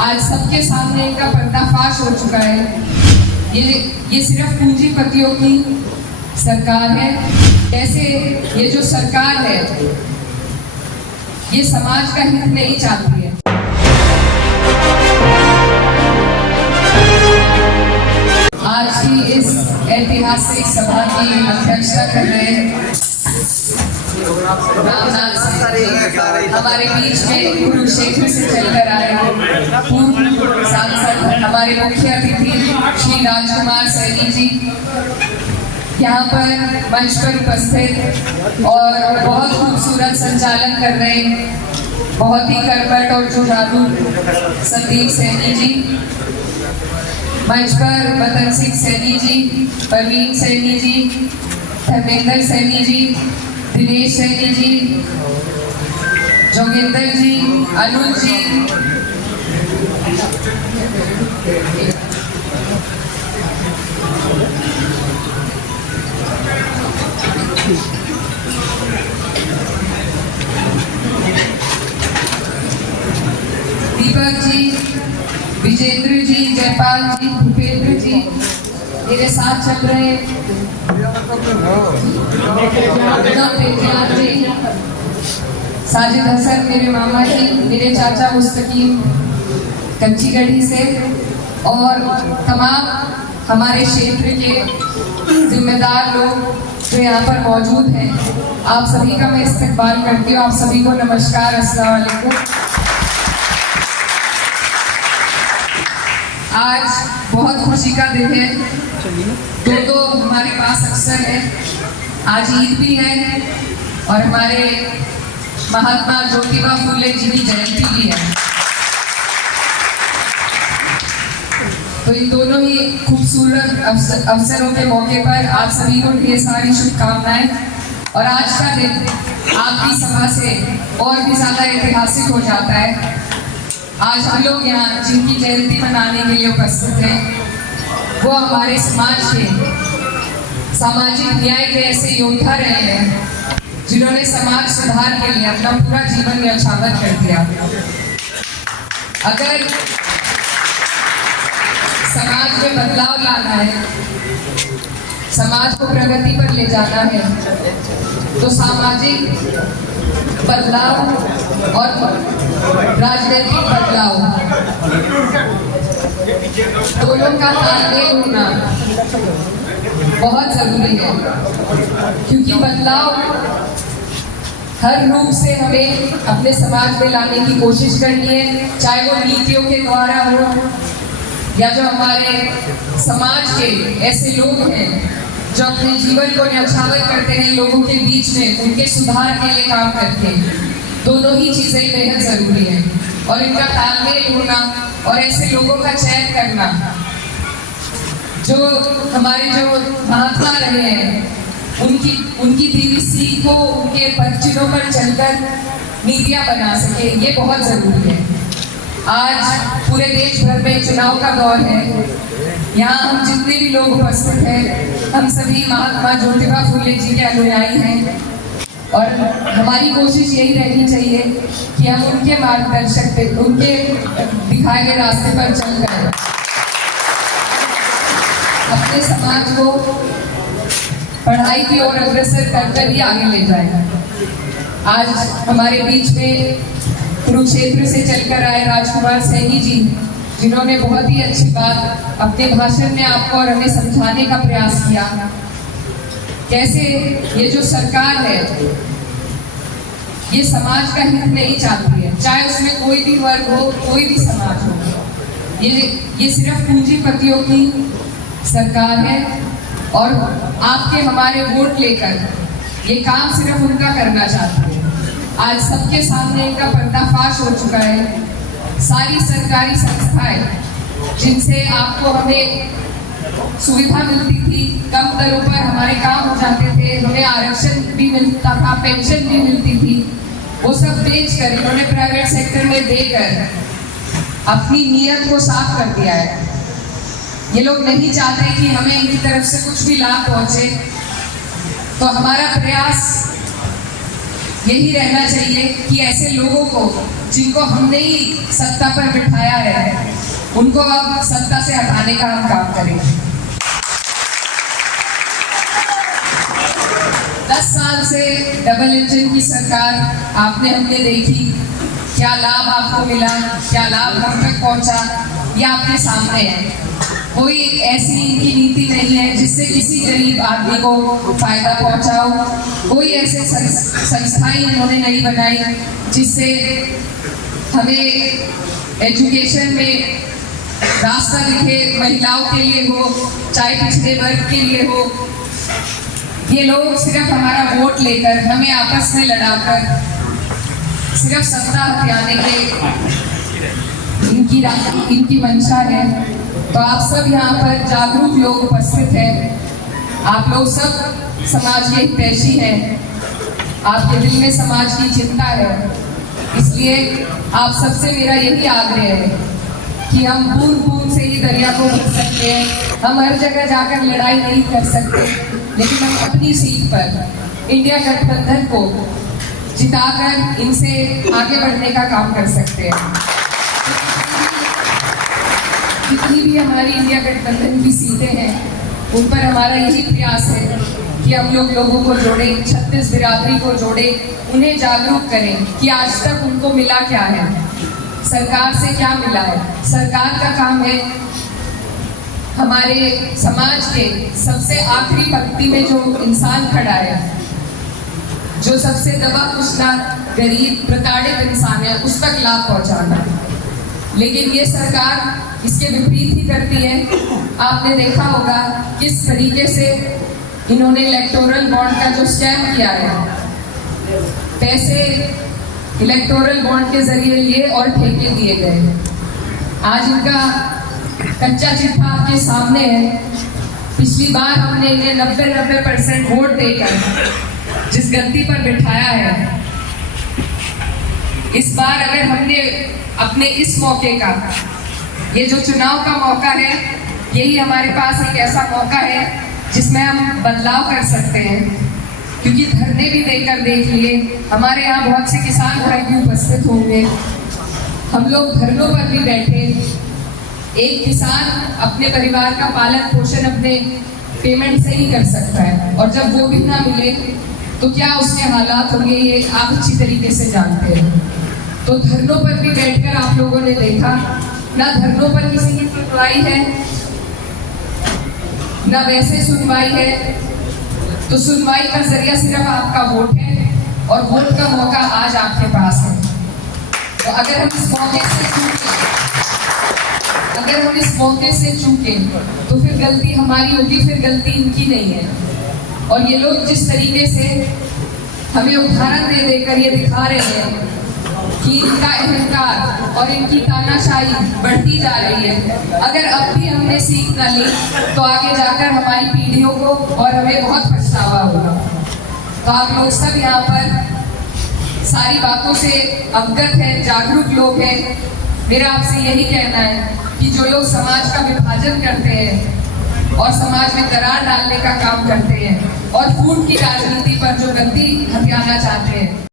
आज सबके सामने इनका पर्दाफाश हो चुका है। ये सिर्फ पूंजीपतियों की सरकार है। जैसे ये जो सरकार है ये समाज का हित नहीं चाहती है। आज की इस ऐतिहासिक सभा की अध्यक्षता कर रहे हमारे बीच में कुरुक्षेत्र से चलकर आए पूर्व सांसद हमारे मुख्य अतिथि श्री राजकुमार सैनी जी यहाँ पर मंच पर उपस्थित और बहुत खूबसूरत संचालन कर रहे बहुत ही कर्मठ और जुझारू संदीप सैनी जी, मंच पर मदन सिंह सैनी जी, परवीन सैनी जी, धर्मेंद्र सैनी जी, दिनेश सैनी जी, जोगिंदर जी, अनुज जी, दीपक जी, विजेंद्र जी, जयपाल जी, भूपेंद्र जी मेरे साथ चल रहे, साजिद हसन मेरे मामा जी, मेरे चाचा मुस्तकीम कच्ची गढ़ी से और तमाम हमारे क्षेत्र के जिम्मेदार लोग जो यहाँ पर मौजूद हैं, आप सभी का मैं इस्तकबाल करती हूँ। आप सभी को नमस्कार, अस्सलाम वालेकुम। आज बहुत खुशी का दिन है। दो हमारे पास अवसर है, आज ईद भी है और हमारे महात्मा ज्योतिबा फुले जी की जयंती भी है। तो इन दोनों ही खूबसूरत अवसरों के मौके पर आप सभी को ढेर सारी शुभकामनाएं। और आज का दिन आपकी सभा से और भी ज्यादा ऐतिहासिक हो जाता है। आज हम लोग यहाँ जिनकी जयंती मनाने के लिए उपस्थित हैं वो हमारे समाज के सामाजिक न्याय के ऐसे योद्धा रहे हैं जिन्होंने समाज सुधार के लिए अपना पूरा जीवन न्यौछावर कर दिया। अगर समाज में बदलाव लाना है, समाज को प्रगति पर ले जाना है, तो सामाजिक बदलाव और राजनीतिक बदलाव दोनों का तालमेल होना बहुत जरूरी है। क्योंकि बदलाव हर रूप से हमें अपने समाज में लाने की कोशिश करनी है, चाहे वो नीतियों के द्वारा हो या जो हमारे समाज के ऐसे लोग हैं जो अपने जीवन को न्यौछावर करते हैं लोगों के बीच में, उनके सुधार के लिए काम करते हैं। दोनों ही चीजें बेहद जरूरी है और इनका तालमेल होना और ऐसे लोगों का चयन करना जो हमारे जो महात्मा रहे हैं उनकी दी सीख को उनके पदचिन्हों पर चलकर नीतियां बना सके, ये बहुत जरूरी है। आज पूरे देश भर में चुनाव का दौर है। यहाँ हम जितने भी लोग उपस्थित हैं हम सभी महात्मा ज्योतिबा फुले जी के अनुयायी हैं और हमारी कोशिश यही रहनी चाहिए कि हम उनके मार्गदर्शक पे, उनके दिखाए गए रास्ते पर चलकर अपने समाज को पढ़ाई की ओर अग्रसर कर ही आगे ले जाए। आज हमारे बीच में कुरुक्षेत्र से चलकर आए राजकुमार सैनी जी, जिन्होंने बहुत ही अच्छी बात अपने भाषण में आपको और हमें समझाने का प्रयास किया। कैसे ये जो सरकार है ये समाज का हित नहीं चाहती है, चाहे उसमें कोई भी वर्ग हो, कोई भी समाज हो। ये सिर्फ पूंजीपतियों की सरकार है और आपके हमारे वोट लेकर ये काम सिर्फ उनका करना चाहती है। आज सबके सामने इनका पर्दाफाश हो चुका है। सारी सरकारी संस्थाएं जिनसे आपको हमें सुविधा मिलती थी, कम दरों पर हमारे काम हो जाते थे, हमें आरक्षण भी मिलता था, पेंशन भी मिलती थी, वो सब बेचकर इन्होंने प्राइवेट सेक्टर में देकर अपनी नीयत को साफ कर दिया है। ये लोग नहीं चाहते कि हमें इनकी तरफ से कुछ भी लाभ पहुंचे। तो हमारा प्रयास यही रहना चाहिए कि ऐसे लोगों को जिनको हमने ही सत्ता पर बिठाया है उनको अब सत्ता से हटाने का हम काम करेंगे। 10 साल से डबल इंजन की सरकार आपने हमने देखी, क्या लाभ आपको मिला, क्या लाभ हम तक पहुंचा, ये आपके सामने है। कोई ऐसी इनकी नीति नहीं है जिससे किसी गरीब आदमी को फायदा पहुंचाओ। कोई ऐसे संस्थाएं इन्होंने नहीं बनाई जिससे हमें एजुकेशन में रास्ता दिखे, महिलाओं के लिए हो, चाहे पिछड़े वर्ग के लिए हो। ये लोग सिर्फ हमारा वोट लेकर, हमें आपस में लड़ाकर सिर्फ सत्ता हथियाने के इनकी मंशा है। तो आप सब यहाँ पर जागरूक लोग उपस्थित हैं। आप लोग सब समाज के हितैषी हैं, आपके दिल में समाज की चिंता है। इसलिए आप सबसे मेरा यही आग्रह है कि हम बूंद बूंद से ही दरिया को भर सकते हैं। हम हर जगह जाकर लड़ाई नहीं कर सकते, लेकिन हम अपनी सीट पर इंडिया गठबंधन को जिताकर इनसे आगे बढ़ने का काम कर सकते हैं। जितनी भी हमारी इंडिया गठबंधन की सीटें हैं, उन पर हमारा यही प्रयास है कि हम लोगों को जोड़ें, 36 बिरादरी को जोड़ें, उन्हें जागरूक करें कि आज तक उनको मिला क्या है, सरकार से क्या मिला है। सरकार का काम है हमारे समाज के सबसे आखिरी पंक्ति में जो इंसान खड़ा है, जो सबसे दबा कुचला गरीब प्रताड़ित इंसान है, उस तक लाभ पहुंचाना। लेकिन ये सरकार इसके विपरीत ही करती है। आपने देखा होगा किस तरीके से इन्होंने इलेक्टोरल बॉन्ड का जो स्कैम किया है, पैसे इलेक्टोरल बॉन्ड के जरिए लिए और ठेके दिए गए। आज इनका कच्चा चिट्ठा आपके सामने है। पिछली बार हमने इन्हें 90% वोट देकर जिस गद्दी पर बिठाया है, इस बार अगर हमने अपने इस मौके का, ये जो चुनाव का मौका है, यही हमारे पास एक ऐसा मौका है जिसमें हम बदलाव कर सकते हैं। क्योंकि धरने भी देकर देख लिए, हमारे यहाँ बहुत से किसान भाई भी उपस्थित होंगे, हम लोग धरनों पर भी बैठे। एक किसान अपने परिवार का पालन पोषण अपने पेमेंट से ही कर सकता है, और जब वो भी ना मिले तो क्या उसके हालात होंगे, ये आप अच्छी तरीके से जानते हैं। तो धरनों पर भी बैठकर आप लोगों ने देखा, ना धरनों पर किसी की सुनवाई है, ना वैसे सुनवाई है। तो सुनवाई का जरिया सिर्फ आपका वोट है, और वोट का मौका आज आपके पास है। तो अगर हम इस मौके से चूके तो फिर गलती हमारी होगी, फिर गलती इनकी नहीं है। और ये लोग जिस तरीके से हमें उदाहरण दे देकर ये दिखा रहे हैं कि इनका अहंकार और इनकी तानाशाही बढ़ती जा रही है, अगर अब भी हमने सीख न ली तो आगे जाकर हमारी पीढ़ियों को और हमें बहुत पछतावा होगा। तो आप लोग सब यहाँ पर सारी बातों से अवगत हैं, जागरूक लोग हैं। मेरा आपसे यही कहना है कि जो लोग समाज का विभाजन करते हैं और समाज में दरार डालने का काम करते हैं और फूट की राजनीति पर जो गद्दी हथियाना चाहते हैं,